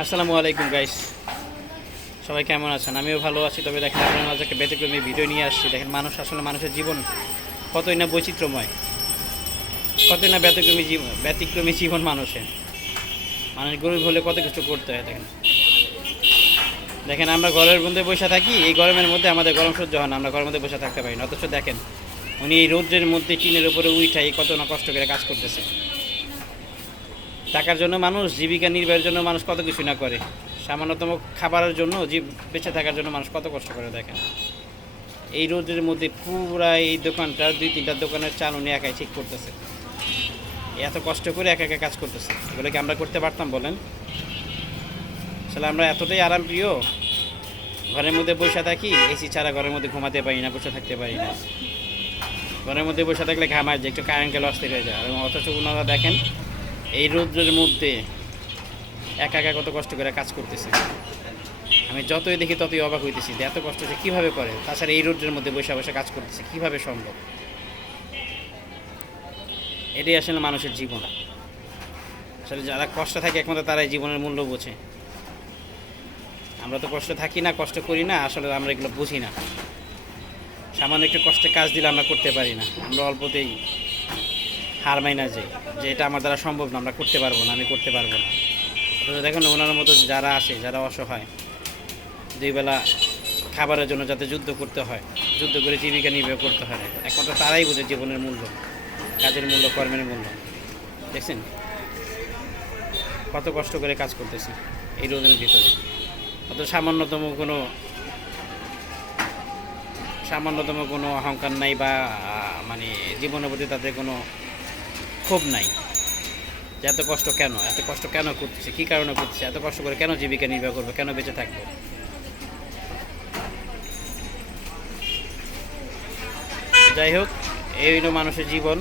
আসসালামু আলাইকুম গাইস সবাই কেমন আছেন? আমিও ভালো আছি, তবে দেখেন আপনার মাঝে একটা ব্যতিক্রমী ভিডিও নিয়ে আসছি। দেখেন, মানুষ আসলে মানুষের জীবন কতই না বৈচিত্র্যময়, কতই না ব্যতিক্রমী জীবন ব্যতিক্রমী জীবন মানুষের। মানুষ গরিব হলে কত কিছু করতে হয়, দেখেন। দেখেন, আমরা ঘরের মধ্যে বসে থাকি, এই গরমের মধ্যে আমাদের গরম সহ্য হয় না, আমরা ঘরের মধ্যে বসে থাকতে পারি না। অথচ দেখেন, উনি এই রৌদ্রের মধ্যে টিনের উপরে উইঠাই কত না কষ্ট করে কাজ করতেছে। টাকার জন্য মানুষ, জীবিকা নির্বাহের জন্য মানুষ কত কিছু না করে। সামান্যতম খাবারের জন্য জীব বেঁচে থাকার জন্য মানুষ কত কষ্ট করে দেখেন। এই রোদের মধ্যে পুরা এই দোকানটা, দুই তিনটা দোকানের চাল উনি একাই ঠিক করতেছে। এত কষ্ট করে একা একা কাজ করতেছে। এগুলো কি আমরা করতে পারতাম বলেন? আসলে আমরা এতটাই আরাম প্রিয়, ঘরের মধ্যে বসে থাকি, এসি ছাড়া ঘরের মধ্যে ঘুমাতে পারি না, বসে থাকতে পারি না। ঘরের মধ্যে বসে থাকলে ঘামায় যে একটু কারেন্ট গেলে অস্থির হয়ে যায়। এবং অথচ ওনারা দেখেন এই রৌদ্রের মধ্যে একা একা কত কষ্ট করে কাজ করতেছে। আমি যতই দেখি ততই অবাক হইতেছি যে এত কষ্ট যে কীভাবে করে। তাছাড়া এই রৌদ্রের মধ্যে বসে বসে কাজ করতেছে, কীভাবে সম্ভব? এটাই আসলে মানুষের জীবন। আসলে যারা কষ্ট থাকে একমাত্র তারাই জীবনের মূল্য বোঝে। আমরা তো কষ্ট থাকি না, কষ্ট করি না, আসলে আমরা এগুলো বুঝি না। সামান্য একটু কষ্টে কাজ দিলে আমরা করতে পারি না। আমরা অল্পতেই হার মাইনা যাই যে এটা আমার দ্বারা সম্ভব না, আমরা করতে পারব না, আমি করতে পারব না। অথচ দেখুন, ওনার মতো যারা আসে যারা অসহায়, দুই বেলা খাবারের জন্য যাতে যুদ্ধ করতে হয়, যুদ্ধ করে জীবিকা নির্বাহ করতে হয়, একমাত্র তারাই বোঝে জীবনের মূল্য, কাজের মূল্য, কর্মের মূল্য। দেখছেন? কত কষ্ট করে কাজ করতেছি এই রোদের ভিতরে। অত সামান্যতম কোনো সামান্যতম কোনো অহংকার নাই বা মানে জীবনের প্রতি তাদের কোনো ক্ষোভ নাই। যে এত কষ্ট কেন? এত কষ্ট কেন করতেছে? কী কারণে করতেছে? এত কষ্ট করে কেন জীবিকা নির্বাহ করবে? কেন বেঁচে থাকবে? যাই হোক, এই হইল মানুষের জীবন।